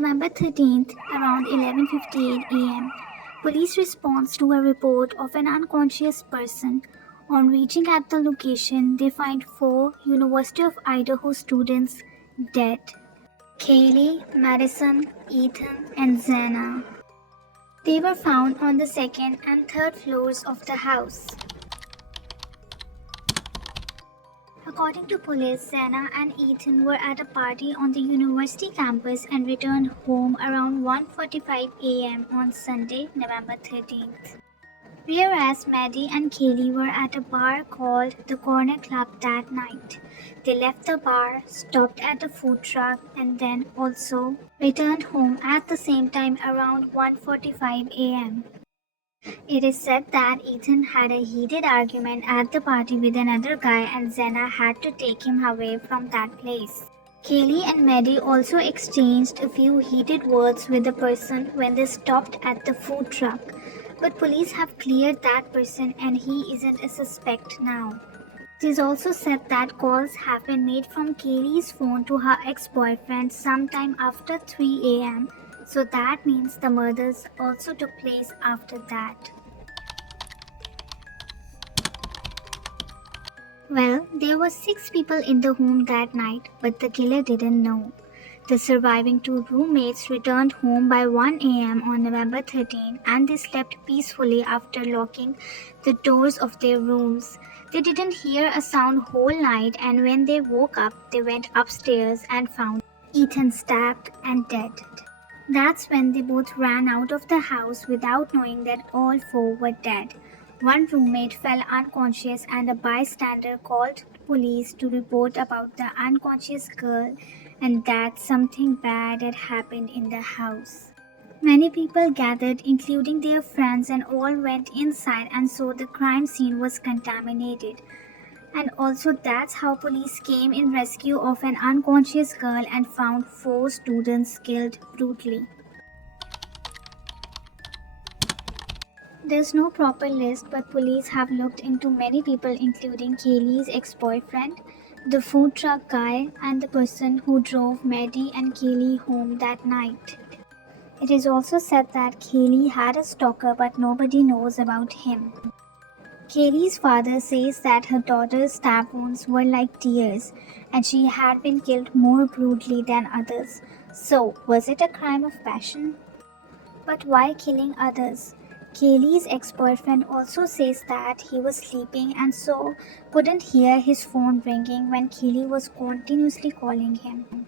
November 13th, around 11:58 a.m., police responds to a report of an unconscious person. On reaching at the location, they find four University of Idaho students dead: Kaylee, Madison, Ethan, and Xana. They were found on the second and third floors of the house. According to police, Xana and Ethan were at a party on the university campus and returned home around 1:45 a.m. on Sunday, November 13th. Whereas Maddie and Kaylee were at a bar called the Corner Club that night. They left the bar, stopped at a food truck, and then also returned home at the same time around 1:45 a.m. It is said that Ethan had a heated argument at the party with another guy and Xena had to take him away from that place. Kaylee and Maddie also exchanged a few heated words with the person when they stopped at the food truck, but police have cleared that person and he isn't a suspect now. It is also said that calls have been made from Kaylee's phone to her ex-boyfriend sometime after 3 a.m., so that means the murders also took place after that. Well, there were 6 people in the home that night, but the killer didn't know. The surviving 2 roommates returned home by 1 a.m. on November 13 and they slept peacefully after locking the doors of their rooms. They didn't hear a sound whole night, and when they woke up, they went upstairs and found Ethan stabbed and dead. That's when they both ran out of the house without knowing that all 4 were dead. One roommate fell unconscious and a bystander called police to report about the unconscious girl and that something bad had happened in the house. Many people gathered, including their friends, and all went inside and saw the crime scene was contaminated. And also that's how police came in rescue of an unconscious girl and found 4 students killed brutally. There's no proper list, but police have looked into many people including Kaylee's ex-boyfriend, the food truck guy, and the person who drove Maddie and Kaylee home that night. It is also said that Kaylee had a stalker, but nobody knows about him. Kaylee's father says that her daughter's stab wounds were like tears and she had been killed more brutally than others. So, was it a crime of passion? But why killing others? Kaylee's ex-boyfriend also says that he was sleeping and so couldn't hear his phone ringing when Kaylee was continuously calling him.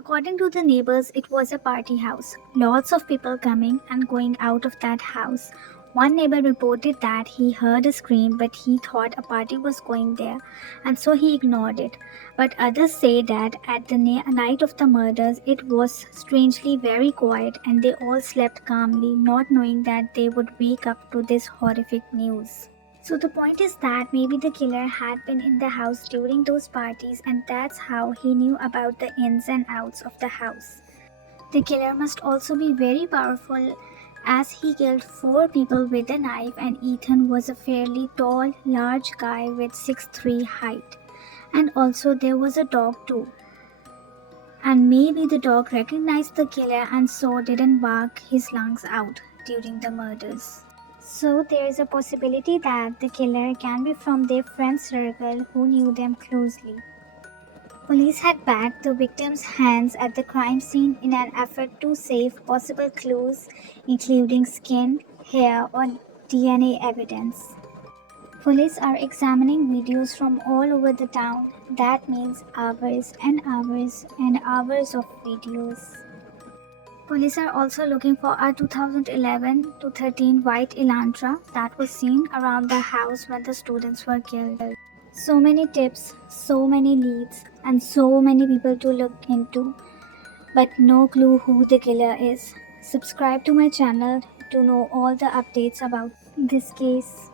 According to the neighbors, it was a party house. Lots of people coming and going out of that house. One neighbor reported that he heard a scream but he thought a party was going there and so he ignored it. But others say that at the night of the murders, it was strangely very quiet and they all slept calmly, not knowing that they would wake up to this horrific news. So the point is that maybe the killer had been in the house during those parties and that's how he knew about the ins and outs of the house. The killer must also be very powerful as he killed 4 people with a knife and Ethan was a fairly tall, large guy with 6'3" height. And also there was a dog too. And maybe the dog recognized the killer and so didn't bark his lungs out during the murders. So there is a possibility that the killer can be from their friend circle who knew them closely. Police had bagged the victim's hands at the crime scene in an effort to save possible clues, including skin, hair, or DNA evidence. Police are examining videos from all over the town. That means hours and hours and hours of videos. Police are also looking for a 2011-13 white Elantra that was seen around the house when the students were killed. So many tips, so many leads, and so many people to look into, but no clue who the killer is. Subscribe to my channel to know all the updates about this case.